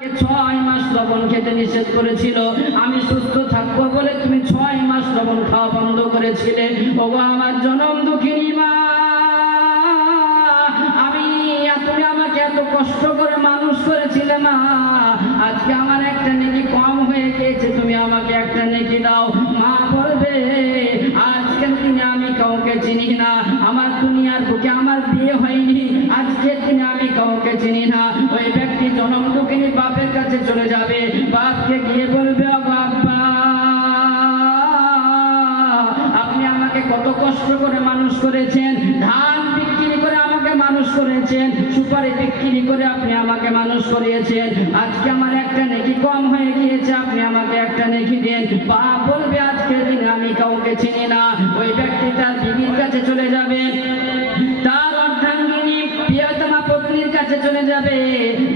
6 মাস লবণ খেতে নিষেধ করেছিল, আমি সুস্থ থাকবো বলে তুমি 6 মাস লবণ খাওয়া বন্ধ করেছিলে। ওগো আমার জনম দুঃখিনী মা, তুমি আমাকে এত কষ্ট করে মানুষ করেছিলে মা, আজকে আমার একটা নেকি কম হয়ে গিয়েছে, তুমি আমাকে একটা নেকি দাও। মা বলবে আজকের দিনে আমি কাউকে চিনি না, আমার দুনিয়ার বুকে আমার বিয়ে হয়নি, আজকের দিনে আমি কাউকে চিনি না। ওই ব্যক্তি জনম দুঃখিনী বাপের কাছে চলে যাবে, বাপকে গিয়ে বলবে আব্বা, আপনি আমাকে কত কষ্ট করে মানুষ করেছেন, ধান বিক্রি করে আমাকে মানুষ করেছেন, সুপারি বিক্রি করে আপনি আমাকে মানুষ করিয়েছেন, আজকে আমার একটা নেকি কম হয়ে গিয়েছে, আপনি আমাকে একটা নেকি দেন। বাপ বলবে আজকের দিনে আমি কাউকে চিনি না। ওই ব্যক্তি তার বিবির কাছে চলে যাবে, তার অর্ধাঙ্গিনী প্রিয়তমা পত্নীর কাছে চলে যাবে,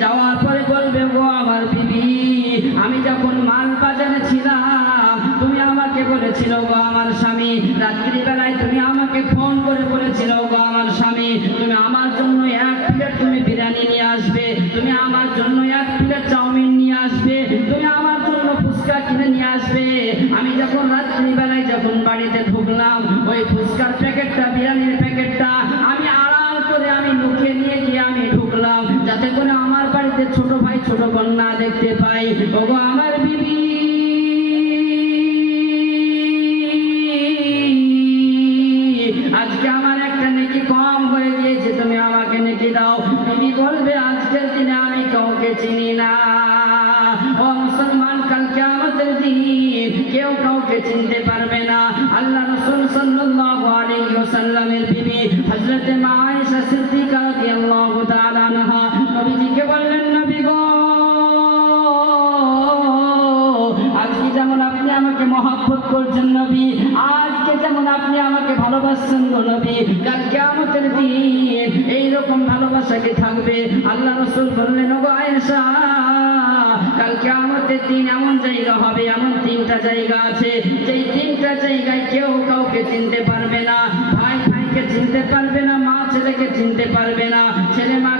যাওয়ার পরে বলবে গো আমার বিবি, আমি যখন মাল বাজারে ছিলাম তুমি আমাকে বলেছিল গো আমার স্বামী, রাত্রিবেলায় তুমি আমাকে ফোন করে বলেছিল গো আমার স্বামী, তুমি আমার জন্য 1 প্লেট তুমি বিরিয়ানি নিয়ে আসবে, তুমি আমার জন্য 1 প্লেট চাউমিন নিয়ে আসবে, তুমি আমার জন্য ফুচকা কিনে নিয়ে আসবে। আমি যখন রাত্রিবেলায় যখন বাড়িতে ঢুকলাম, ওই ফুচকার প্যাকেটটা, বিরিয়ানির প্যাকেটটা আমি আড়াল করে আমি লুকিয়ে নিয়ে গিয়ে আমি ঢুকলাম, যাতে করে আমার বাড়িতে ছোট ভাই ছোট বোন না দেখতে পাই। ওগো আমার বিবি, আজকে আমার একটা নেকি কম হয়ে গিয়েছে, তুমি আমাকে নেকি দাও। বিবি বলবে আজকের দিনে আমি কাউকে চিনি না। ও মুসলমান, কাল কিয়ামতের দিন কেউ কাউকে চিনতে পারবে না। আল্লাহ রাসূল সাল্লাল্লাহু আলাইহি ওয়াসাল্লামের বিবি হযরত মা আয়েশা সিদ্দিকা রাদিয়াল্লাহু তাআলা আনহা নবীজিকে বললেন, নবী গো, আজকে যেমন আপনি আমাকে মহব্বত করছেন নবী, আজকে যেমন আপনি আমাকে ভালোবাসছেন গো নবী, কাল কিয়ামতের দিন এইরকম ভালোবাসা কি থাকবে? আল্লাহ রাসূল বললেন, ওগো আয়েশা, কাল কিয়ামতের দিন এমন জায়গা হবে, এমন 3টা জায়গা আছে, যেই 3টা জায়গায় কেউ কাউকে চিনতে পারবে না। ভাই ভাইকে চিনতে পারবে না, মা ছেলেকে চিনতে পারবে না, ছেলে মা